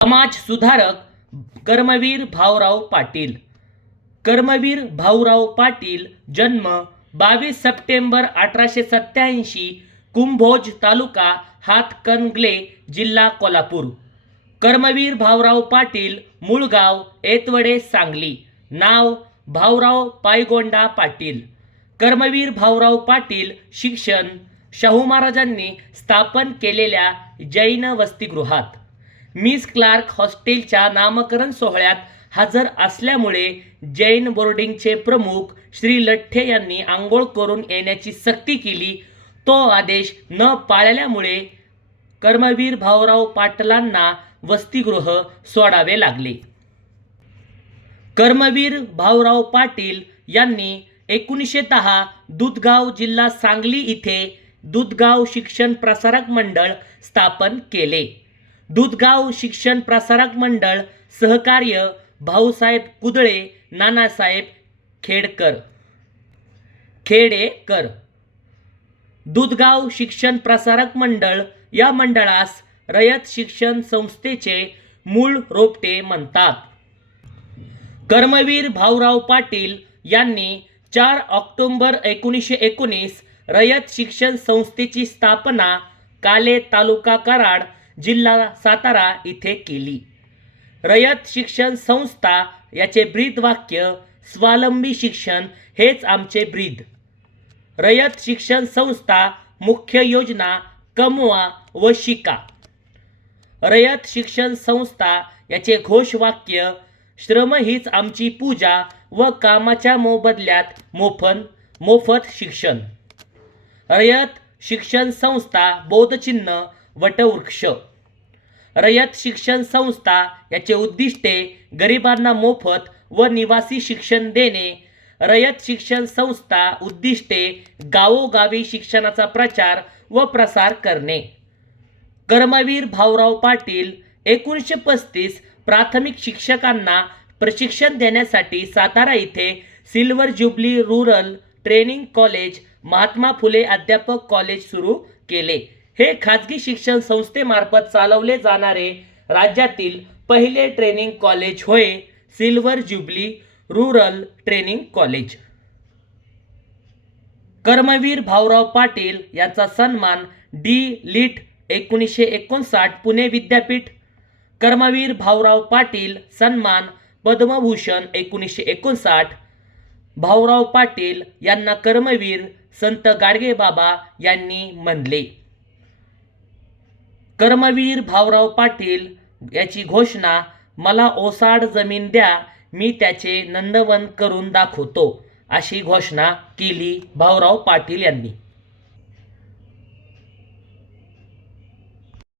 समाज सुधारक कर्मवीर भाऊराव पाटील। कर्मवीर भाऊराव पाटील जन्म 22 सप्टेंबर 1887, कुंभोज तालुका हातकणंगले जिल्हा कोल्हापूर। कर्मवीर भाऊराव पाटील मूळ गाव ऐतवडे सांगली, नाव भाऊराव पायगोंडा पाटील। कर्मवीर भाऊराव पाटील शिक्षण शाहू महाराजांनी स्थापन केलेल्या जैन वसतिगृहात मिस क्लार्क हॉस्टेलच्या नामकरण सोहळ्यात हजर असल्यामुळे जैन बोर्डिंगचे प्रमुख श्री लठ्ठे यांनी आंघोळ करून येण्याची सक्ती केली। तो आदेश न पाळल्यामुळे कर्मवीर भाऊराव पाटलांना वसतिगृह सोडावे लागले। कर्मवीर भाऊराव पाटील यांनी 1910 दुधगाव जिल्हा सांगली इथे दुधगाव शिक्षण प्रसारक मंडळ स्थापन केले। दुधगाव शिक्षण प्रसारक मंडळ सहकार्य भाऊसाहेब कुदळे, नानासाहेब खेडेकर। दुधगाव शिक्षण प्रसारक मंडळ या मंडळास रयत शिक्षण संस्थेचे मूळ रोपटे म्हणतात। कर्मवीर भाऊराव पाटील यांनी 4 ऑक्टोबर 1919 रयत शिक्षण संस्थेची स्थापना काले तालुका कराड जिल्हा सातारा इथे केली। रयत शिक्षण संस्था याचे ब्रीद वाक्य स्वावलंबी शिक्षण हेच आमचे ब्रीद। रयत शिक्षण संस्था मुख्य योजना कमवा व शिका। रयत शिक्षण संस्था याचे घोषवाक्य श्रम हीच आमची पूजा व कामाच्या मोबदल्यात मोफत शिक्षण। रयत शिक्षण संस्था बोधचिन्ह वटवृक्ष। रयत शिक्षण संस्था याचे उद्दिष्टे गरिबांना मोफत व निवासी शिक्षण देणे। रयत शिक्षण संस्था उद्दिष्टे गावोगावी शिक्षणाचा प्रचार व प्रसार करणे। कर्मवीर भाऊराव पाटील 1935 प्राथमिक शिक्षकांना प्रशिक्षण देण्यासाठी सातारा इथे silver jubilee rural training college, Mahatma Phule अध्यापक कॉलेज सुरू केले। हे खाजगी शिक्षण संस्थेमार्फत चालवले जाणारे राज्यातील पहिले ट्रेनिंग कॉलेज होय, silver jubilee rural training college. Karmaveer Bhaurao Patil यांचा सन्मान डी.लिट. 1959 पुणे विद्यापीठ। कर्मवीर भाऊराव पाटील सन्मान पद्मभूषण 1959। भाऊराव पाटील यांना कर्मवीर संत गाडगेबाबा यांनी म्हणले। कर्मवीर भाऊराव पाटील याची घोषणा मला ओसाड जमीन द्या, मी त्याचे नंदवन करून दाखवतो, अशी घोषणा केली भाऊराव पाटील यांनी।